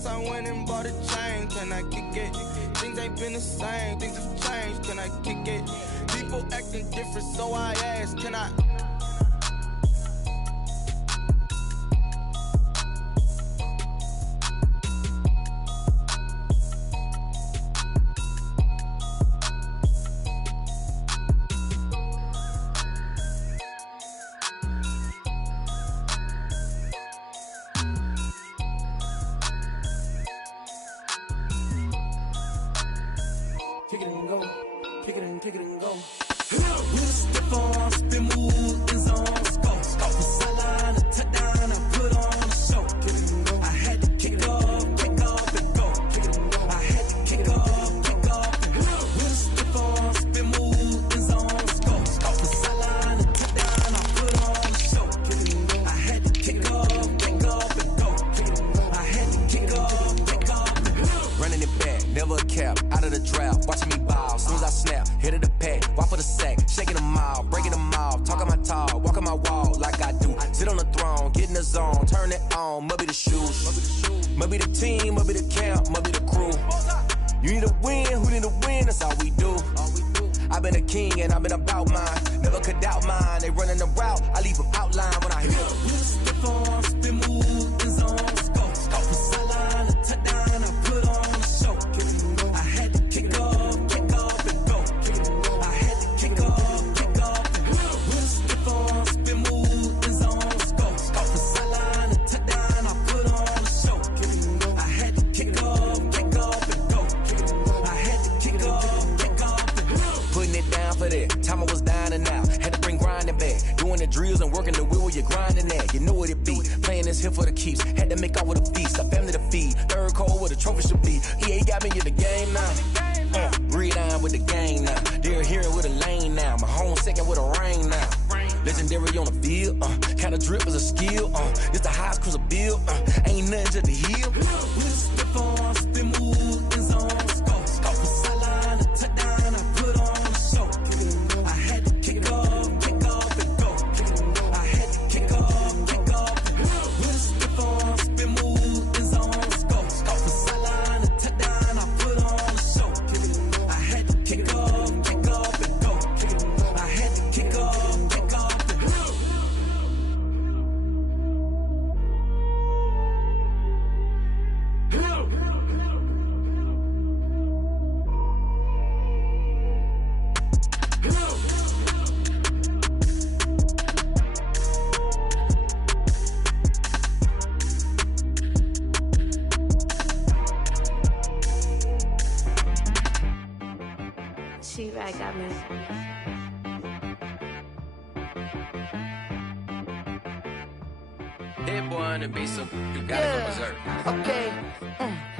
racks, I went and bought a chain. Can I kick it? Things ain't been the same, things have changed. Can I kick it? People acting different, so I asked, can I? Kick it and go, kick it and go. With a stiff on, spin move, in zone, go. From sideline to touchdown, I put on a show. Kick it and go. I had to kick off and go. Kick it and go. I had to kick off and go. With a stiff on, spin move, in zone, go. From sideline to touchdown, I put on a show. Kick it and go. I had to kick off and go. Kick it and go. I had to kick off and go. Running it back, never a cap, out of the drought, watching me ball. Soon as I snap, hit of the pack, walk for the sack, shaking them all, breaking them off, talking my talk, walking my wall like I do. Sit on the throne, get in the zone, turn it on, must be the shoes, must be the team, must be the camp, must be the crew. You need a win, who need a win, that's all we do. I've been a king and I've been about mine, never could doubt mine. They running the route, I leave them outline when I hit them. With a stiff on, spin move, in zone, go. From sideline to touchdown, I put on a show. I had to kick off and go. I had to kick off and go. With a stiff on, spin move, in zone, go. From sideline to touchdown, I put on a show. I had to kick off and go. I had to kick off and go. Putting it down for that, time I was down and out, had to bring grinding back, doing the drills and working the wheel where you're grinding at, you know what it be, playing this here for the keeps, had to make out with a feast, a family to feed, third cold where the trophy should be, EA got me in the game now, breathe on with the game now, they're hearing with a lane now, my home second with a rain now, legendary on the field, kind of drip is a skill, it's the highest cruiser bill, ain't nothing to the hill. With a stiff on, spin move, in zone, go. From sideline to touchdown, I put on a show. I had to kick off and go. I had to kick off and go. With a stiff on, spin move, in zone, go. From sideline to touchdown, I put on a show. I had to kick off and go. I had to kick off and go. She-Rag got me. Hit boy on the beat, so you gotta go berserk. Okay.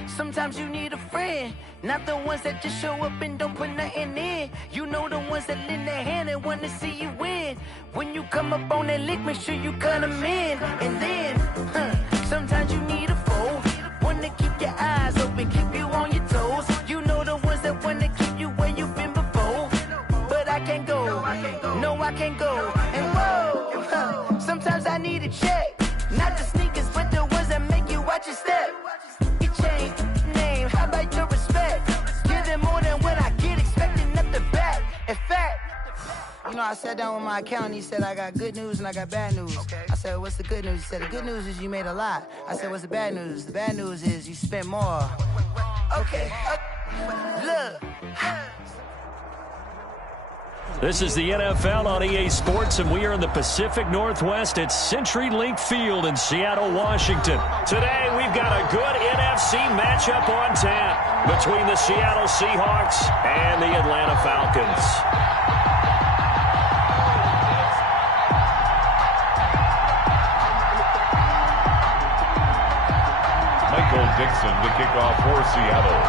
Sometimes you need a friend, not the ones that just show up and don't put nothing in. You know the ones that lend their hand and want to see you win. When you come up on that lick, make sure you cut them in. And then, sometimes you need a foe, one to keep your eyes open, keep you on your toes. You know the ones that want to keep you where you've been before. But I can't go, no I can't go. And whoa, sometimes I need a check, not the sneakers, but the ones that make you watch your step. Your chain, name, how about your respect? Give them more than what I get, expecting up the back. In fact, you know, I sat down with my accountant, he said I got good news and I got bad news. I said, what's the good news? He said, the good news is you made a lot. I said, what's the bad news? The bad news is you spent more. Okay, look. This is the NFL on EA Sports, and we are in the Pacific Northwest at CenturyLink Field in Seattle, Washington. Today, we've got a good NFC matchup on tap between the Seattle Seahawks and the Atlanta Falcons. Michael Dixon to kick off for Seattle.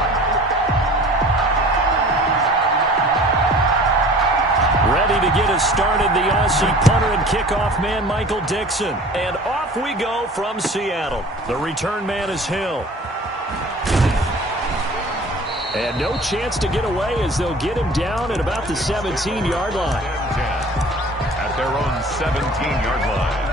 Ready to get us started, the Aussie punter and kickoff man, Michael Dixon. And off we go from Seattle. The return man is Hill. And no chance to get away as they'll get him down at about the 17-yard line. 10 at their own 17-yard line.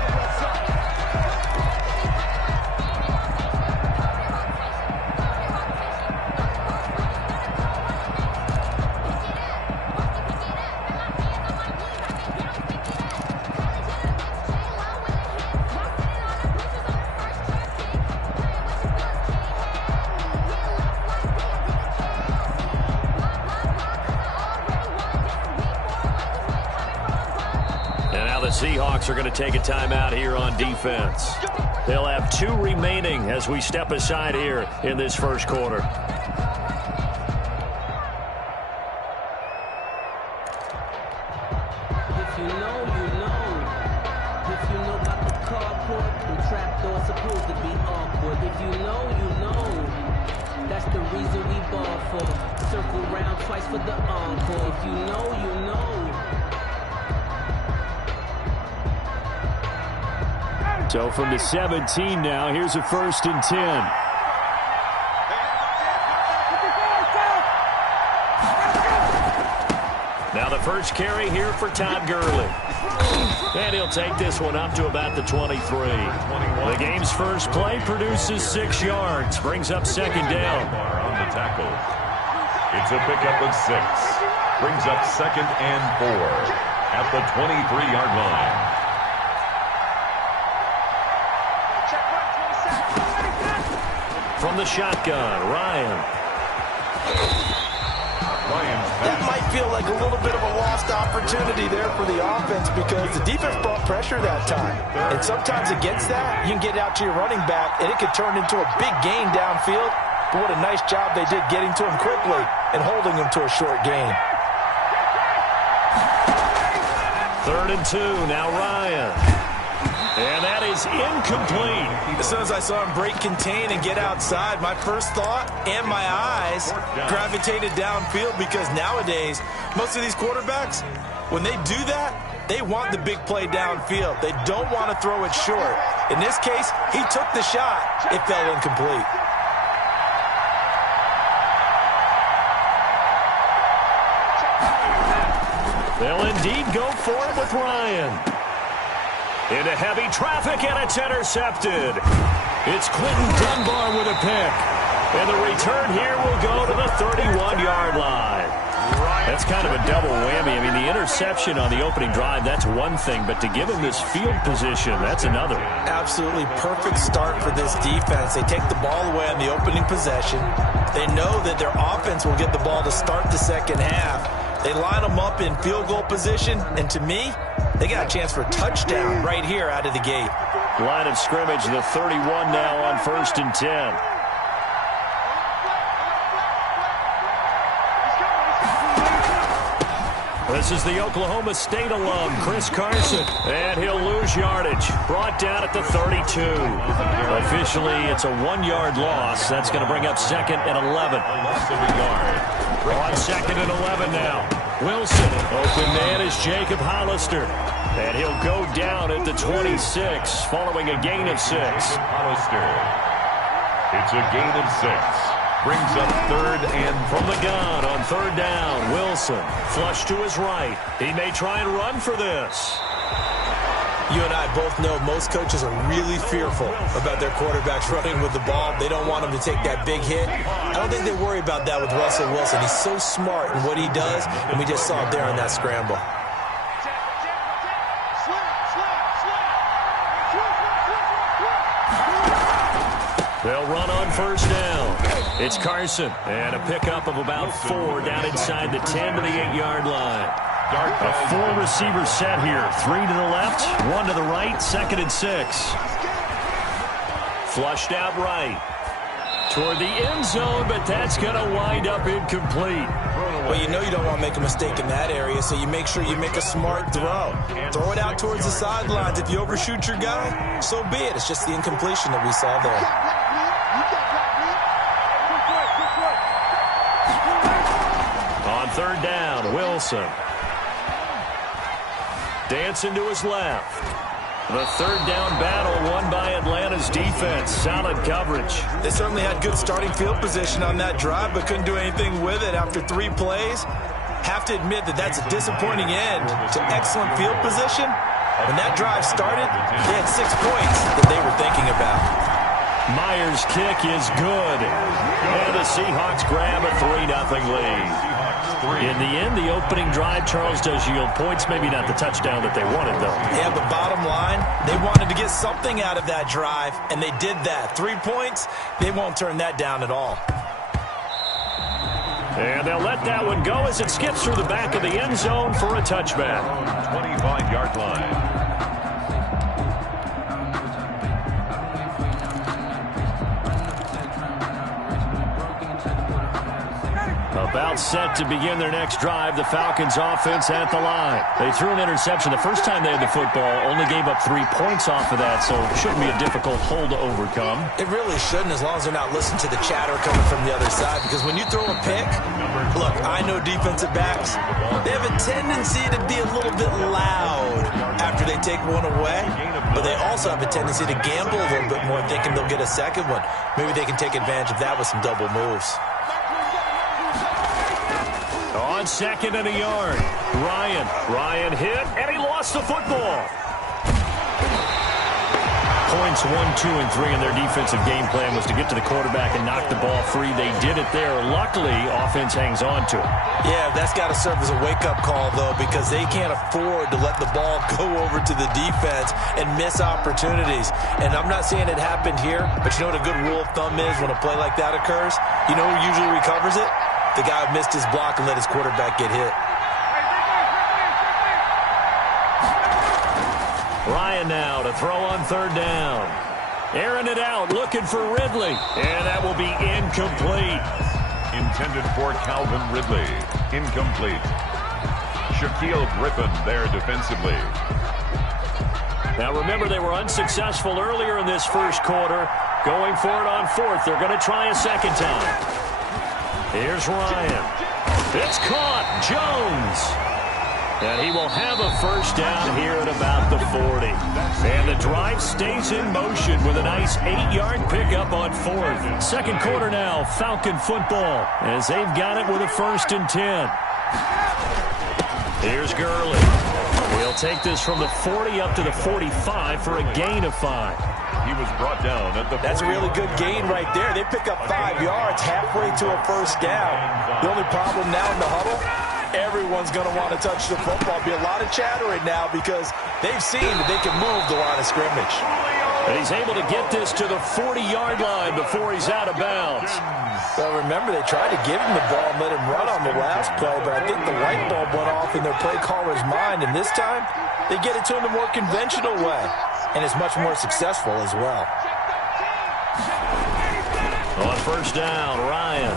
the Seahawks are going to take a timeout here on defense. They'll have 2 remaining as we step aside here in this first quarter. If you know, you know. If you know about the carport, the trapdoor's supposed to be awkward. If you know, you know. That's the reason we ball for. Circle round twice for the encore. If you know, you know. So from the 17 now, here's a 1st and 10. Now the first carry here for Todd Gurley. And he'll take this one up to about the 23. The game's first play produces 6 yards. Brings up 2nd down. On the tackle. It's a pickup of 6. Brings up 2nd and 4 at the 23-yard line. From the shotgun, Ryan. That might feel like a little bit of a lost opportunity there for the offense because the defense brought pressure that time. And sometimes against that, you can get out to your running back, and it could turn into a big gain downfield. But what a nice job they did getting to him quickly and holding him to a short gain. 3rd and 2, now Ryan. And that is incomplete. As soon as I saw him break contain and get outside, my first thought and my eyes gravitated downfield because nowadays, most of these quarterbacks, when they do that, they want the big play downfield. They don't want to throw it short. In this case, he took the shot. It fell incomplete. They'll indeed go for it with Ryan. Into heavy traffic, and it's intercepted. It's Quentin Dunbar with a pick. And the return here will go to the 31-yard line. That's kind of a double whammy. I mean, the interception on the opening drive, that's one thing. But to give him this field position, that's another. Absolutely perfect start for this defense. They take the ball away on the opening possession. They know that their offense will get the ball to start the second half. They line them up in field goal position. And to me, they got a chance for a touchdown right here out of the gate. Line of scrimmage, the 31 now on 1st and 10. This is the Oklahoma State alum, Chris Carson, and he'll lose yardage. Brought down at the 32. Officially, it's a 1-yard loss. That's going to bring up 2nd and 11. Loss of a yard. On 2nd and 11 now. Wilson, open man is Jacob Hollister. And he'll go down at the 26, following a gain of 6. Hollister. It's a gain of 6. Brings up 3rd and from the gun on 3rd down. Wilson, flush to his right. He may try and run for this. You and I both know most coaches are really fearful about their quarterbacks running with the ball. They don't want him to take that big hit. I don't think they worry about that with Russell Wilson. He's so smart in what he does, and we just saw it there on that scramble. They'll run on 1st down. It's Carson, and a pickup of about 4 down inside the 10 to the 8-yard line. A 4-receiver set here. 3 to the left, 1 to the right, 2nd and 6. Flushed out right. Toward the end zone, but that's going to wind up incomplete. Well, you know you don't want to make a mistake in that area, so you make sure you make a smart throw. Throw it out towards the sidelines. If you overshoot your guy, so be it. It's just the incompletion that we saw there. On 3rd down, Wilson. Dancing to his left. The 3rd down battle won by Atlanta's defense. Solid coverage. They certainly had good starting field position on that drive, but couldn't do anything with it after 3 plays. Have to admit that that's a disappointing end to excellent field position. When that drive started, they had 6 points that they were thinking about. Myers' kick is good. And the Seahawks grab a 3-0 lead. In the end, the opening drive, Charles, does yield points. Maybe not the touchdown that they wanted, though. Yeah, but bottom line, they wanted to get something out of that drive, and they did that. 3 points, they won't turn that down at all. And they'll let that one go as it skips through the back of the end zone for a touchback. 25-yard line. About set to begin their next drive, the Falcons offense at the line. They threw an interception the first time they had the football, only gave up 3 points off of that, so it shouldn't be a difficult hole to overcome. It really shouldn't, as long as they're not listening to the chatter coming from the other side, because when you throw a pick, look, I know defensive backs, they have a tendency to be a little bit loud after they take one away, but they also have a tendency to gamble a little bit more, thinking they'll get a second one. Maybe they can take advantage of that with some double moves. On 2nd and a yard, Ryan hit, and he lost the football. Points 1, 2, and 3 in their defensive game plan was to get to the quarterback and knock the ball free. They did it there. Luckily, offense hangs on to it. Yeah, that's got to serve as a wake-up call, though, because they can't afford to let the ball go over to the defense and miss opportunities. And I'm not saying it happened here, but you know what a good rule of thumb is when a play like that occurs? You know who usually recovers it? The guy who missed his block and let his quarterback get hit. Ryan now to throw on 3rd down. Airing it out, looking for Ridley. And that will be incomplete. Intended for Calvin Ridley. Incomplete. Shaquille Griffin there defensively. Now remember, they were unsuccessful earlier in this first quarter. Going for it on 4th. They're going to try a second time. Here's Ryan. It's caught. Jones. And he will have a first down here at about the 40. And the drive stays in motion with a nice 8-yard pickup on 4th. Second quarter now, Falcon football, as they've got it with a 1st and 10. Here's Gurley. He'll take this from the 40 up to the 45 for a gain of 5. He was brought down at the 40. That's a really good gain right there. They pick up 5 yards halfway to a first down. The only problem now in the huddle, everyone's going to want to touch the football. Be a lot of chattering now because they've seen that they can move the line of scrimmage. And he's able to get this to the 40-yard line before he's out of bounds. Well, remember, they tried to give him the ball and let him run on the last play, but I think the light bulb went off in their play caller's mind, and this time they get it to him the more conventional way, and it's much more successful as well. On 1st down, Ryan.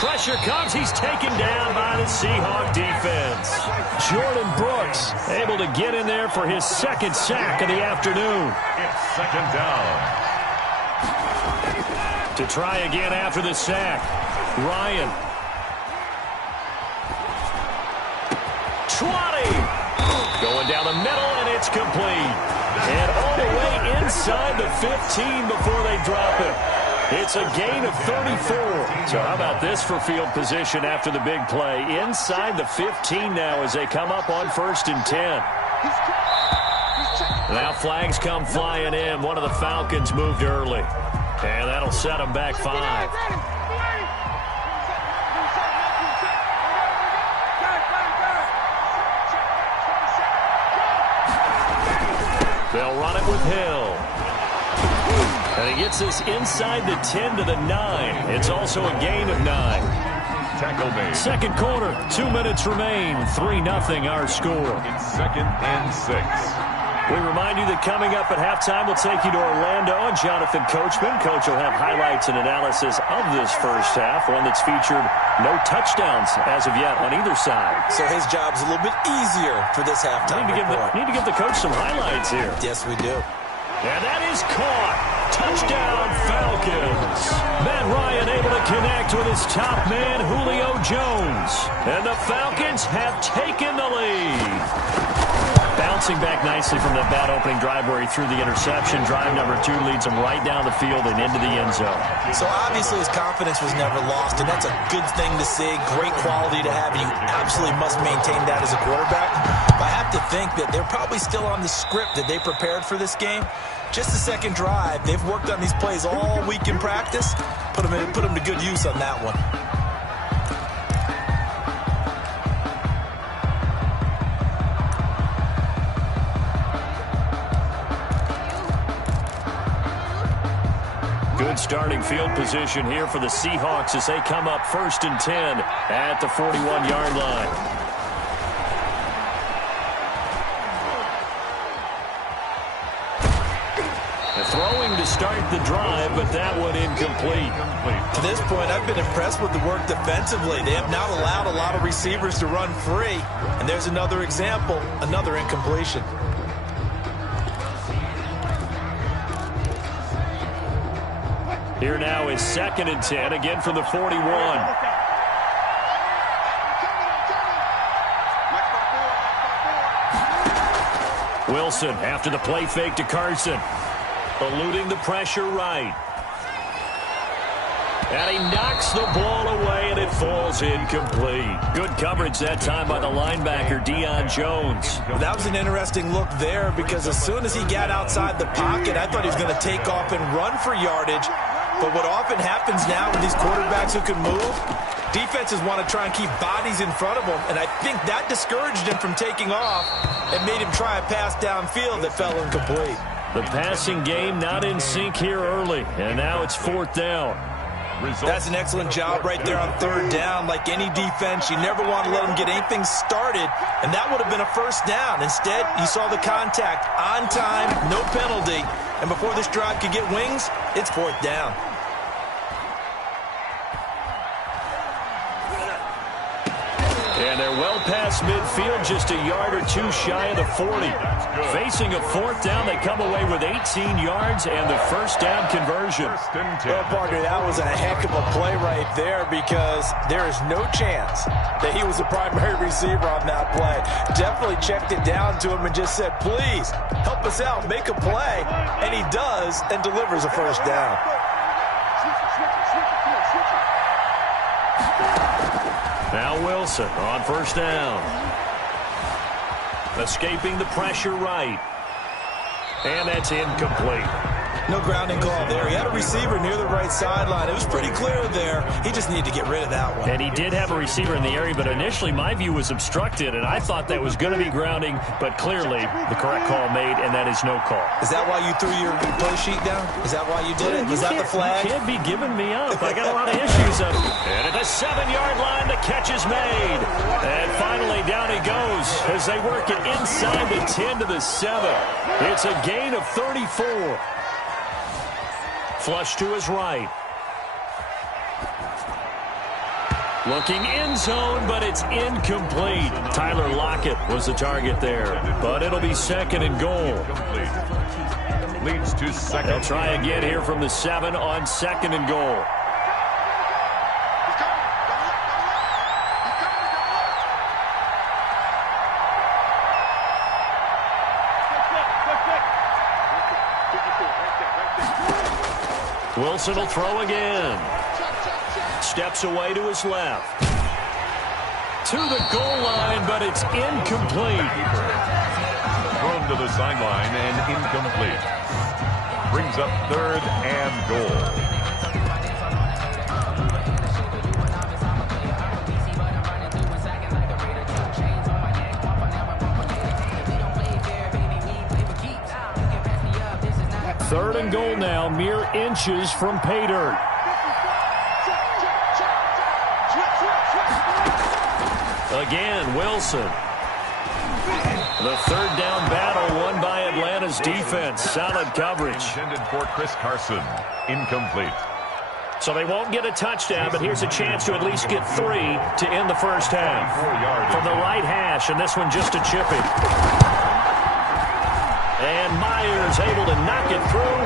Pressure comes. He's taken down by the Seahawk defense. Jordan Brooks able to get in there for his 2nd sack of the afternoon. It's 2nd down. To try again after the sack, Ryan. Trotty. Going down the middle, and it's complete. And all the way inside the 15 before they drop it. It's a gain of 34. So how about this for field position after the big play? Inside the 15 now as they come up on 1st and 10. Now flags come flying in. One of the Falcons moved early. And that'll set them back 5. They'll run it with Hill. And he gets this inside the 10 to the 9. It's also a gain of 9. Tackle made. Second quarter, 2 minutes remain. 3-0 our score. It's 2nd and 6. We remind you that coming up at halftime, we'll take you to Orlando and Jonathan Coachman. Coach will have highlights and analysis of this first half, one that's featured no touchdowns as of yet on either side. So his job's a little bit easier for this halftime. Need to give the coach some highlights here. Yes, we do. And that is caught. Touchdown, Falcons. Matt Ryan able to connect with his top man, Julio Jones. And the Falcons have taken the lead. Bouncing back nicely from that bad opening drive where he threw the interception. Drive number 2 leads him right down the field and into the end zone. So obviously his confidence was never lost, and that's a good thing to see. Great quality to have, and you absolutely must maintain that as a quarterback. But I have to think that they're probably still on the script that they prepared for this game. Just the second drive. They've worked on these plays all week in practice. Put them to good use on that one. starting field position here for the Seahawks as they come up 1st and 10 at the 41-yard line. Throwing to start the drive, but that one incomplete. To this point, I've been impressed with the work defensively. They have not allowed a lot of receivers to run free. And there's another example, another incompletion. Here now is 2nd and 10, again from the 41. Wilson after the play fake to Carson. Eluding the pressure right. And he knocks the ball away, and it falls incomplete. Good coverage that time by the linebacker, Deion Jones. Well, that was an interesting look there because as soon as he got outside the pocket, I thought he was going to take off and run for yardage. But what often happens now with these quarterbacks who can move, defenses want to try and keep bodies in front of them, and I think that discouraged him from taking off and made him try a pass downfield that fell incomplete. The passing game not in sync here early, and now it's 4th down. That's an excellent job right there on 3rd down. Like any defense, you never want to let them get anything started, and that would have been a 1st down. Instead, you saw the contact on time, no penalty, and before this drive could get wings, it's 4th down. And they're well past midfield, just a yard or two shy of the 40. Facing a 4th down, they come away with 18 yards and the 1st down conversion. Well, partner, that was a heck of a play right there because there is no chance that he was the primary receiver on that play. Definitely checked it down to him and just said, please, help us out, make a play. And he does and delivers a 1st down. Now Wilson on 1st down. Escaping the pressure right. And that's incomplete. No grounding call there. He had a receiver near the right sideline. It was pretty clear there. He just needed to get rid of that one. And he did have a receiver in the area, but initially my view was obstructed, and I thought that was going to be grounding, but clearly the correct call made, and that is no call. Is that why you threw your play sheet down? Is that why you did it? Was that the flag? You can't be giving me up. I got a lot of issues up. And at the 7-yard line, the catch is made. And finally, down he goes as they work it inside the 10 to the 7. It's a gain of 34. Flush to his right. Looking end zone, but it's incomplete. Tyler Lockett was the target there, but it'll be 2nd and goal. Leads to 2nd. They'll try again here from the 7 on 2nd and goal. Wilson will throw again. Steps away to his left. To the goal line, but it's incomplete. Thrown to the sideline and incomplete. Brings up 3rd and goal. Third and goal now, mere inches from pay dirt. Again, Wilson. The 3rd down battle won by Atlanta's defense. Solid coverage. Intended for Chris Carson. Incomplete. So they won't get a touchdown, but here's a chance to at least get 3 to end the 1st half. From the right hash, and this one just a chipping. And Myers able to knock it through.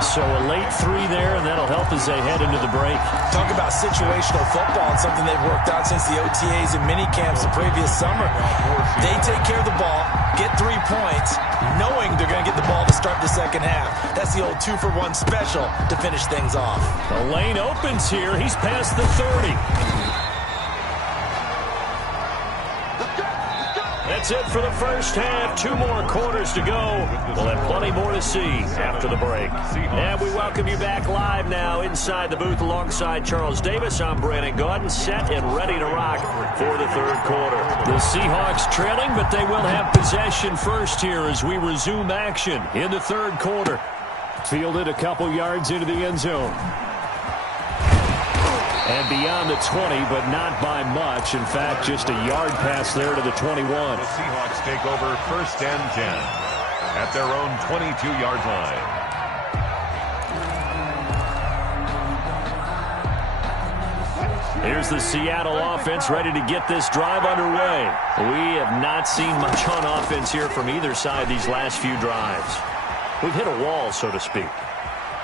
So a late 3 there, and that'll help as they head into the break. Talk about situational football and something they've worked on since the OTAs and mini camps the previous summer. They take care of the ball, get 3 points, knowing they're going to get the ball to start the 2nd half. That's the old 2-for-1 special to finish things off. The lane opens here. He's past the 30. That's it for the 1st half. 2 more quarters to go. We'll have plenty more to see after the break. And we welcome you back live now inside the booth alongside Charles Davis. I'm Brandon Gaudin, set and ready to rock for the 3rd quarter. The Seahawks trailing, but they will have possession first here as we resume action in the 3rd quarter. Fielded a couple yards into the end zone. And beyond the 20, but not by much. In fact, just a yard pass there to the 21. The Seahawks take over 1st and 10 at their own 22-yard line. Here's the Seattle offense ready to get this drive underway. We have not seen much on offense here from either side these last few drives. We've hit a wall, so to speak.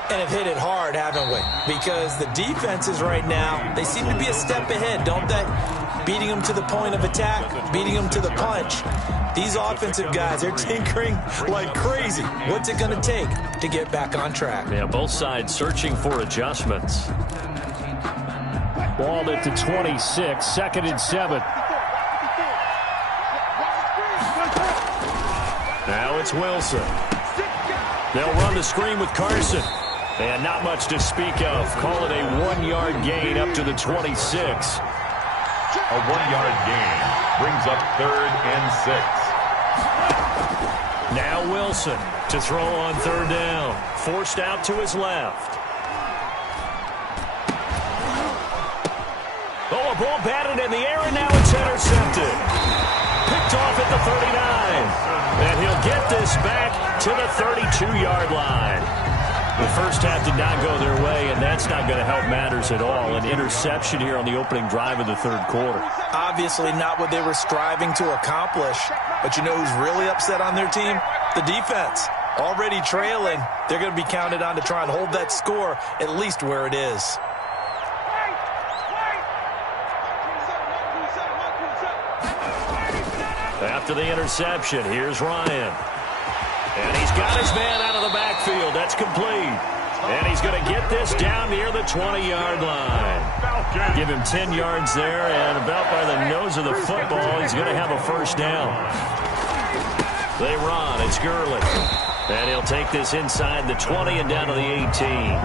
And have hit it hard, haven't we? Because the defenses right now, they seem to be a step ahead, don't they? Beating them to the point of attack, beating them to the punch. These offensive guys, they're tinkering like crazy. What's it going to take to get back on track? Yeah, both sides searching for adjustments. Ball at the 26, 2nd and 7. Now it's Wilson. They'll run the screen with Carson. And not much to speak of. Call it a 1-yard gain up to the 26. A 1-yard gain brings up 3rd and 6. Now Wilson to throw on 3rd down. Forced out to his left. Oh, a ball batted in the air, and now it's intercepted. Picked off at the 39. And he'll get this back to the 32-yard line. The first half did not go their way, and that's not going to help matters at all. An interception here on the opening drive of the 3rd quarter. Obviously not what they were striving to accomplish. But you know who's really upset on their team? The defense. Already trailing. They're going to be counted on to try and hold that score at least where it is. After the interception, here's Ryan. And he's got his man out of the backfield. That's complete. And he's going to get this down near the 20-yard line. Give him 10 yards there, and about by the nose of the football, he's going to have a first down. They run. It's Gurley. And he'll take this inside the 20 and down to the 18.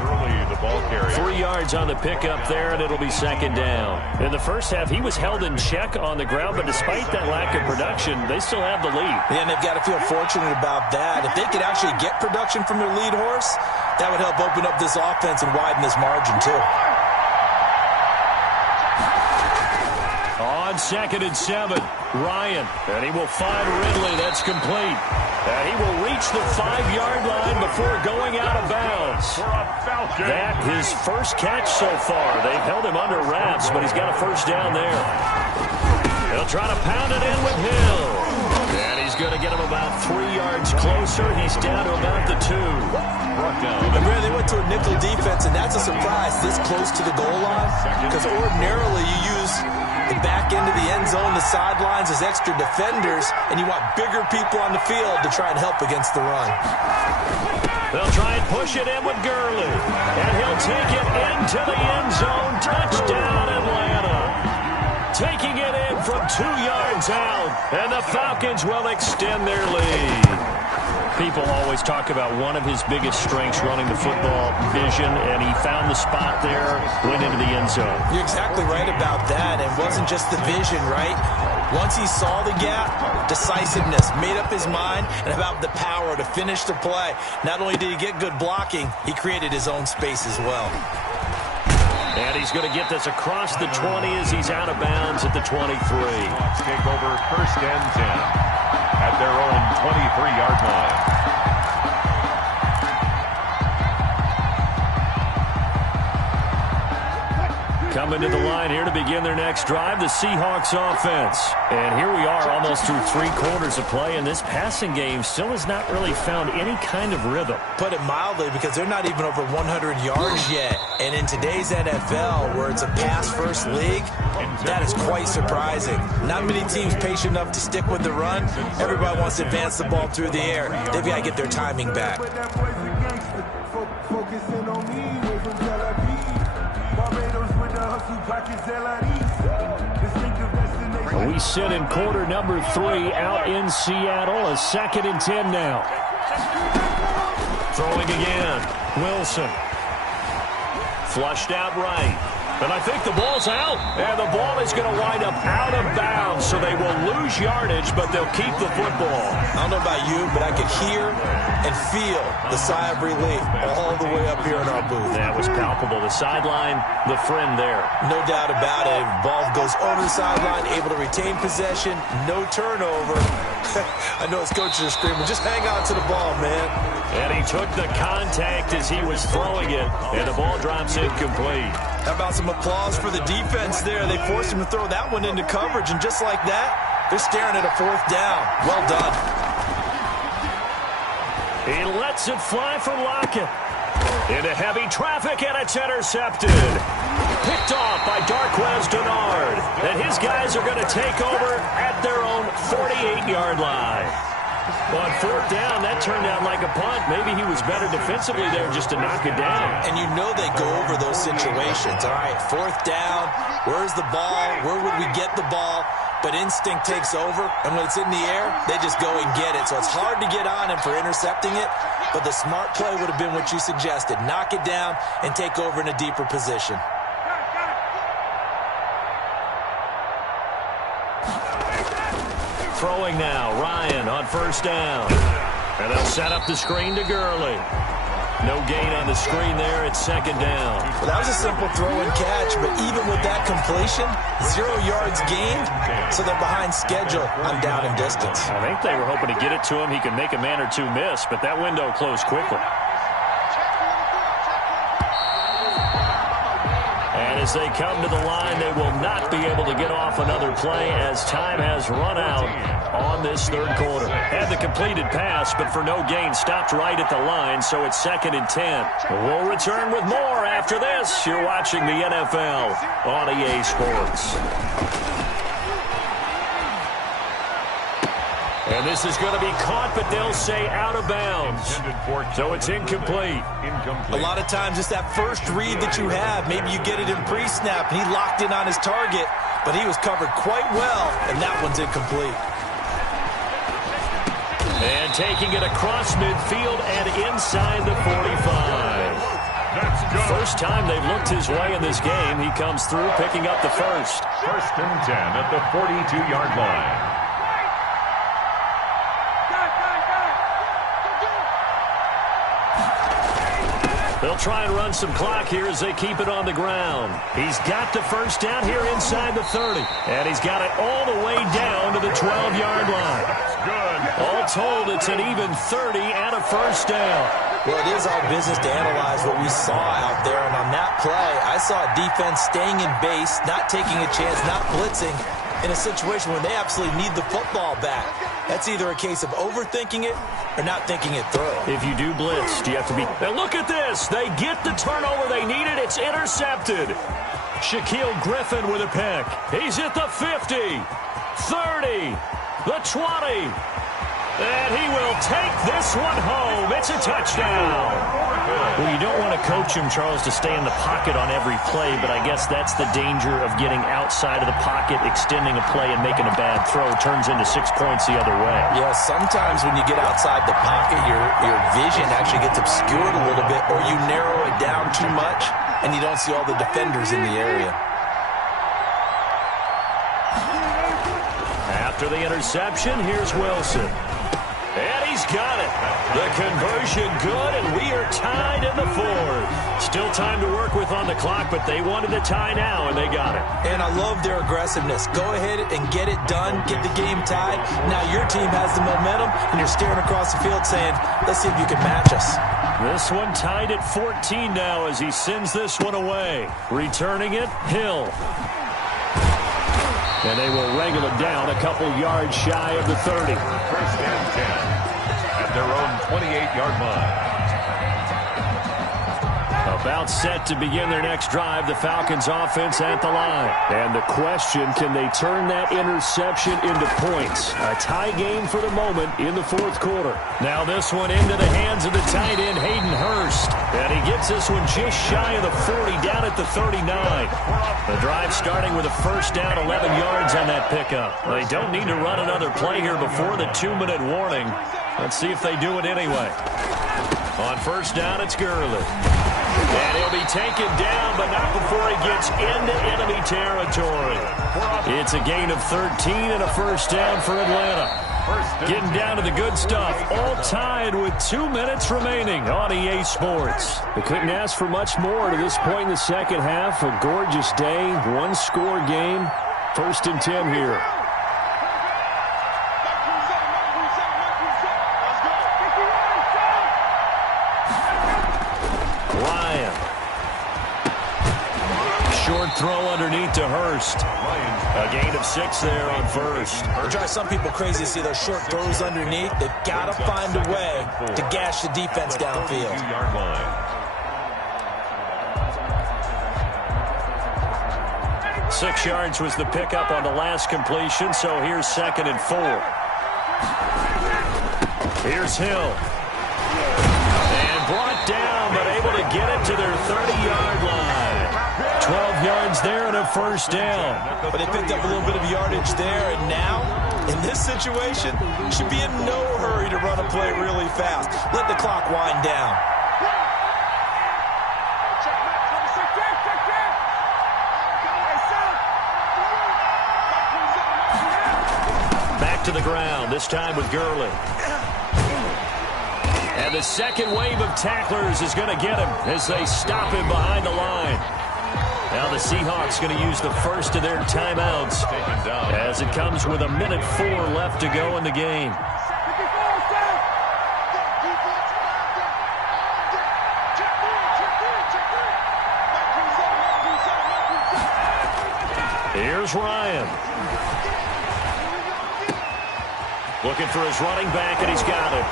Gurley, the ball carrier. 3 yards on the pickup there, and it'll be 2nd down. In the first half, he was held in check on the ground, but despite that lack of production, they still have the lead. And they've got to feel fortunate about that. If they could actually get production from their lead horse, that would help open up this offense and widen this margin, too. On 2nd and 7, Ryan. And he will find Ridley. That's complete. And he will reach the 5-yard line before going out of bounds. That his first catch so far. They've held him under wraps, but he's got a first down there. They'll try to pound it in with Hill. And he's going to get him about 3 yards closer. He's down to about the 2. Remember, they went to a nickel defense, and that's a surprise this close to the goal line. Because ordinarily you use the back end of the end zone, the sidelines as extra defenders, and you want bigger people on the field to try and help against the run. They'll try and push it in with Gurley. And he'll take it into the end zone. Touchdown, Atlanta. Taking it in from 2 yards out. And the Falcons will extend their lead. People always talk about one of his biggest strengths running the football, vision, and he found the spot there, went into the end zone. You're exactly right about that. It wasn't just the vision, right? Once he saw the gap, decisiveness, made up his mind, and about the power to finish the play. Not only did he get good blocking, he created his own space as well. And he's going to get this across the 20 as he's out of bounds at the 23. Let's take over 1st and 10 at their own 23-yard line. Coming to the line here to begin their next drive, the Seahawks offense. And here we are almost through 3 quarters of play, and this passing game still has not really found any kind of rhythm. Put it mildly, because they're not even over 100 yards yet. And in today's NFL, where it's a pass-first league, that is quite surprising. Not many teams patient enough to stick with the run. Everybody wants to advance the ball through the air. They've got to get their timing back. We sit in quarter number 3 out in Seattle. A 2nd and 10 now. Throwing again. Wilson. Flushed out right. And I think the ball's out. And the ball is going to wind up out of bounds, so they will lose yardage, but they'll keep the football. I don't know about you, but I could hear and feel the sigh of relief all the way up here in our booth. That was palpable. The sideline, the friend there. No doubt about it. Ball goes over the sideline, able to retain possession, no turnover. I know his coaches are screaming, just hang on to the ball, man. And he took the contact as he was throwing it, and the ball drops incomplete. How about some applause for the defense there? They forced him to throw that one into coverage, and just like that, they're staring at a 4th down. Well done. He lets it fly for Lockett. Into heavy traffic, and it's intercepted. Picked off by Darquez Denard. And his guys are going to take over at their own 48-yard line. On 4th down, that turned out like a punt. Maybe he was better defensively there just to knock it down. And you know they go over those situations. All right, 4th down, where's the ball? Where would we get the ball? But instinct takes over, and when it's in the air, they just go and get it. So it's hard to get on him for intercepting it, but the smart play would have been what you suggested. Knock it down and take over in a deeper position. Throwing now, Ryan on 1st down. And they'll set up the screen to Gurley. No gain on the screen there. It's 2nd down. Well, that was a simple throw and catch, but even with that completion, 0 yards gained, so they're behind schedule on down and distance. I think they were hoping to get it to him. He could make a man or two miss, but that window closed quickly. And as they come to the line, they will not be able to get off another play as time has run out on this 3rd quarter. Had the completed pass, but for no gain, stopped right at the line, so it's 2nd and 10. We'll return with more after this. You're watching the NFL on EA Sports. And this is going to be caught, but they'll say out of bounds. So it's incomplete. A lot of times it's that first read that you have. Maybe you get it in pre-snap, and he locked in on his target, but he was covered quite well, and that one's incomplete. And taking it across midfield and inside the 45. First time they've looked his way in this game. He comes through, picking up the first. 1st and 10 at the 42-yard line. They'll try and run some clock here as they keep it on the ground. He's got the 1st down here inside the 30. And he's got it all the way down to the 12-yard line. All told, it's an even 30 and a 1st down. Well, it is our business to analyze what we saw out there. And on that play, I saw a defense staying in base, not taking a chance, not blitzing, in a situation where they absolutely need the football back. That's either a case of overthinking it or not thinking it through. If you do blitz, do you have to be... And look at this. They get the turnover they needed. It's intercepted. Shaquille Griffin with a pick. He's at the 50, 30, the 20. And he will take this one home. It's a touchdown. Well, you don't want to coach him, Charles, to stay in the pocket on every play, but I guess that's the danger of getting outside of the pocket, extending a play, and making a bad throw. Turns into 6 points the other way. Yeah, sometimes when you get outside the pocket, your vision actually gets obscured a little bit, or you narrow it down too much, and you don't see all the defenders in the area. After the interception, here's Wilson. And he's got it. The conversion good, and we are tied in the 4th. Still time to work with on the clock, but they wanted a tie now, and they got it. And I love their aggressiveness. Go ahead and get it done, get the game tied. Now your team has the momentum, and you're staring across the field saying, let's see if you can match us. This one tied at 14 now as he sends this one away. Returning it, Hill. And they will wrangle it down a couple yards shy of the 30. 1st and 10 at their own 28-yard line. About set to begin their next drive, the Falcons offense at the line. And the question, can they turn that interception into points? A tie game for the moment in the 4th quarter. Now this one into the hands of the tight end, Hayden Hurst. And he gets this one just shy of the 40, down at the 39. The drive starting with a 1st down, 11 yards on that pickup. They don't need to run another play here before the 2-minute warning. Let's see if they do it anyway. On 1st down, it's Gurley. And he'll be taken down, but not before he gets into enemy territory. It's a gain of 13 and a first down for Atlanta. Getting down to the good stuff, all tied with 2 minutes remaining on EA Sports. They couldn't ask for much more to this point in the second half. A gorgeous day, one-score game. 1st and 10 here. Ryan. Short throw underneath to Hurst. A gain of 6 there on first. It drives some people crazy to see those short throws underneath. They've got to find a way to gash the defense downfield. 2-yard line. 6 yards was the pickup on the last completion, so here's 2nd and 4. Here's Hill. And brought down, but able to get it to their 30-yard line. 12 yards there and a first down. But they picked up a little bit of yardage there, and now, in this situation, should be in no hurry to run a play really fast. Let the clock wind down. Back to the ground, this time with Gurley. And the second wave of tacklers is going to get him as they stop him behind the line. Now the Seahawks going to use the first of their timeouts as it comes with 1:04 left to go in the game. Here's Ryan. Looking for his running back, and he's got it.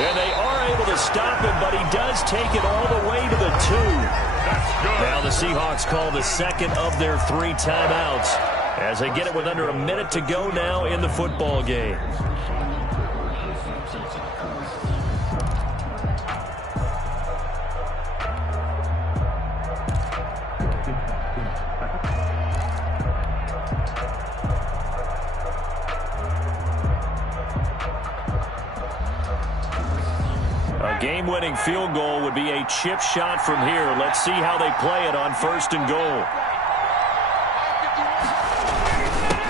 And they are able to stop him, but he does take it all the way to the 2. Now the Seahawks call the second of their 3 timeouts as they get it with under a minute to go now in the football game. Game-winning field goal would be a chip shot from here. Let's see how they play it on 1st and goal.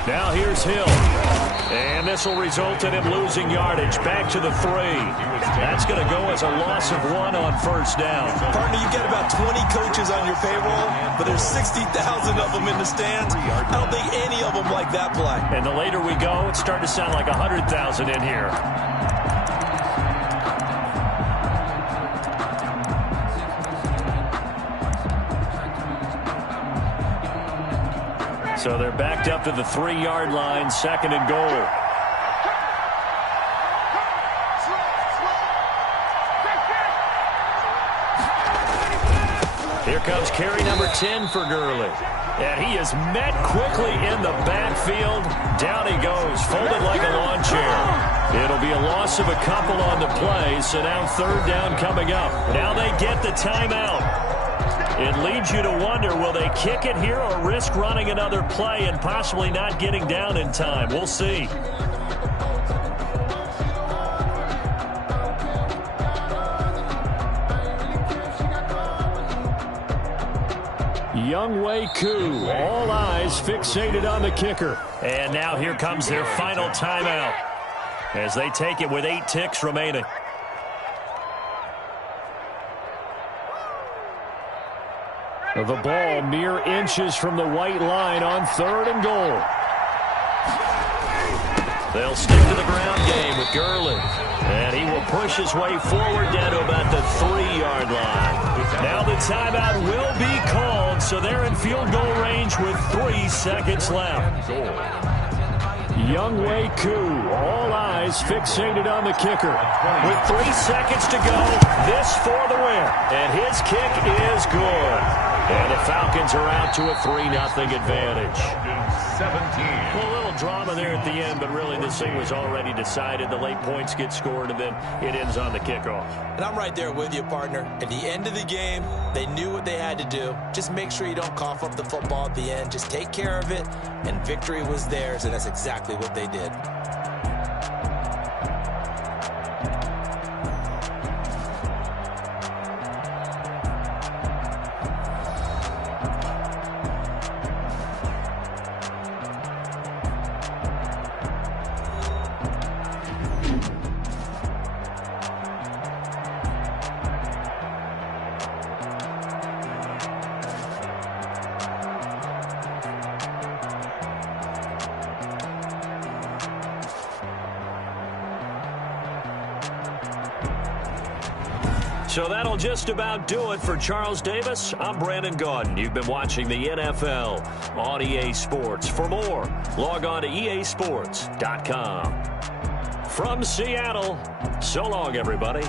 Now here's Hill. And this will result in him losing yardage. Back to the 3. That's going to go as a loss of 1 on first down. Partner, you've got about 20 coaches on your payroll, but there's 60,000 of them in the stands. I don't think any of them like that play. And the later we go, it's starting to sound like 100,000 in here. So they're backed up to the 3-yard line, 2nd and goal. Here comes carry number 10 for Gurley. And he is met quickly in the backfield. Down he goes, folded like a lawn chair. It'll be a loss of a couple on the play, so now 3rd down coming up. Now they get the timeout. It leads you to wonder, will they kick it here or risk running another play and possibly not getting down in time? We'll see. Younghoe Koo, all eyes fixated on the kicker. And now here comes their final timeout as they take it with 8 ticks remaining. The ball mere inches from the white line on 3rd and goal. They'll stick to the ground game with Gurley. And he will push his way forward down to about the 3-yard line. Now the timeout will be called, so they're in field goal range with 3 seconds left. Younghoe Koo, all eyes fixated on the kicker. With 3 seconds to go, this for the win. And his kick is good. And the Falcons are out to a 3-0 advantage. 17. Well, a little drama there at the end, but really this thing was already decided. The late points get scored, and then it ends on the kickoff. And I'm right there with you, partner. At the end of the game, they knew what they had to do. Just make sure you don't cough up the football at the end. Just take care of it, and victory was theirs, and that's exactly what they did. So that'll just about do it for Charles Davis. I'm Brandon Gaudin. You've been watching the NFL on EA Sports. For more, log on to easports.com. From Seattle, so long, everybody.